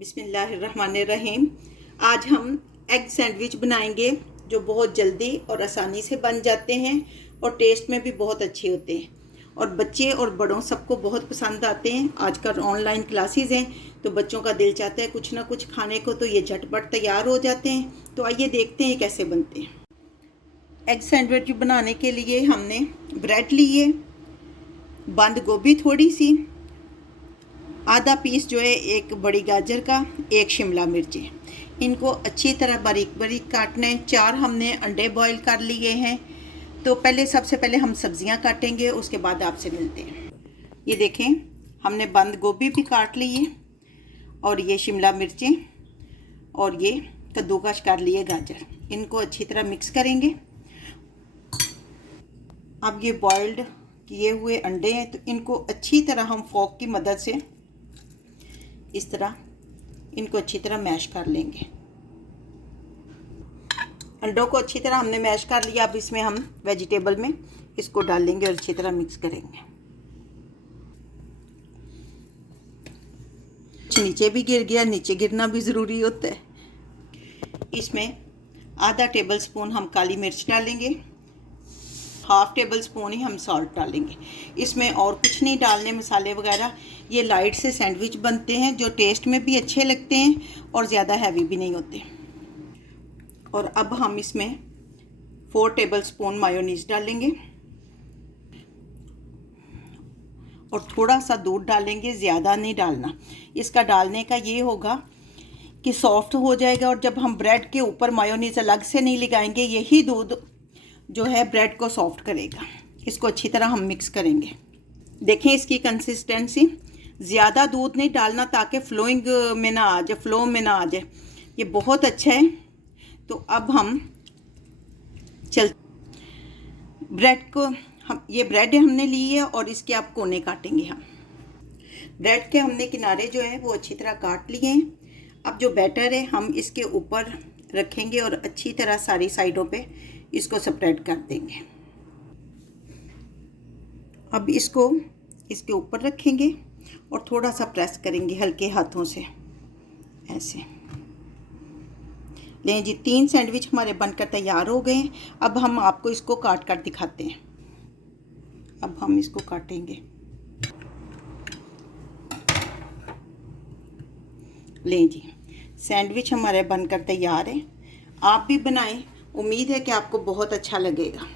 बिस्मिल्लाहिर्रहमानिर्रहीम। आज हम एग सैंडविच बनाएंगे जो बहुत जल्दी और आसानी से बन जाते हैं और टेस्ट में भी बहुत अच्छे होते हैं और बच्चे और बड़ों सबको बहुत पसंद आते हैं। आजकल ऑनलाइन क्लासेस हैं तो बच्चों का दिल चाहता है कुछ ना कुछ खाने को, तो ये झटपट तैयार हो जाते हैं। तो आइए देखते हैं कैसे बनते हैं। एग सैंडविच बनाने के लिए हमने ब्रेड लिए, बंद गोभी थोड़ी सी, आधा पीस जो है एक बड़ी गाजर का, एक शिमला मिर्ची। इनको अच्छी तरह बारीक बारीक काटना है। 4 हमने अंडे बॉईल कर लिए हैं। तो सबसे पहले हम सब्जियां काटेंगे, उसके बाद आपसे मिलते हैं। ये देखें, हमने बंद गोभी भी काट ली है और ये शिमला मिर्चें और ये कद्दूकस कर लिए गाजर। इनको अच्छी तरह मिक्स करेंगे। अब ये बॉइल्ड किए हुए अंडे हैं तो इनको अच्छी तरह हम फोक की मदद से इस तरह इनको अच्छी तरह मैश कर लेंगे। अंडों को अच्छी तरह हमने मैश कर लिया। अब इसमें हम वेजिटेबल में इसको डालेंगे और अच्छी तरह मिक्स करेंगे। नीचे भी गिर गया, नीचे गिरना भी ज़रूरी होता है। इसमें आधा टेबल स्पून हम काली मिर्च डालेंगे, हाफ टेबल स्पून ही हम सॉल्ट डालेंगे। इसमें और कुछ नहीं डालने मसाले वगैरह। ये लाइट से सैंडविच बनते हैं जो टेस्ट में भी अच्छे लगते हैं और ज़्यादा हैवी भी नहीं होते। और अब हम इसमें 4 टेबल स्पून मायोनीज़ डालेंगे और थोड़ा सा दूध डालेंगे, ज़्यादा नहीं डालना। इसका डालने का ये होगा कि सॉफ्ट हो जाएगा और जब हम ब्रेड के ऊपर मायोनीज़ अलग से नहीं लगाएंगे, यही दूध जो है ब्रेड को सॉफ्ट करेगा। इसको अच्छी तरह हम मिक्स करेंगे। देखें इसकी कंसिस्टेंसी, ज़्यादा दूध नहीं डालना ताकि फ्लोइंग में ना आ जाए, फ्लो में ना आ जाए। ये बहुत अच्छा है। तो अब हम ब्रेड को ये ब्रेड हमने ली है और इसके आप कोने काटेंगे। हम ब्रेड के हमने किनारे जो है वो अच्छी तरह काट लिए हैं। अब जो बैटर है हम इसके ऊपर रखेंगे और अच्छी तरह सारी साइडों पे इसको स्प्रेड कर देंगे। अब इसको इसके ऊपर रखेंगे और थोड़ा सा प्रेस करेंगे हल्के हाथों से, ऐसे। लें जी, 3 सैंडविच हमारे बनकर तैयार हो गए हैं। अब हम आपको इसको काट कर दिखाते हैं। अब हम इसको काटेंगे। लें जी, सैंडविच हमारे बनकर तैयार है। आप भी बनाएं, उम्मीद है कि आपको बहुत अच्छा लगेगा।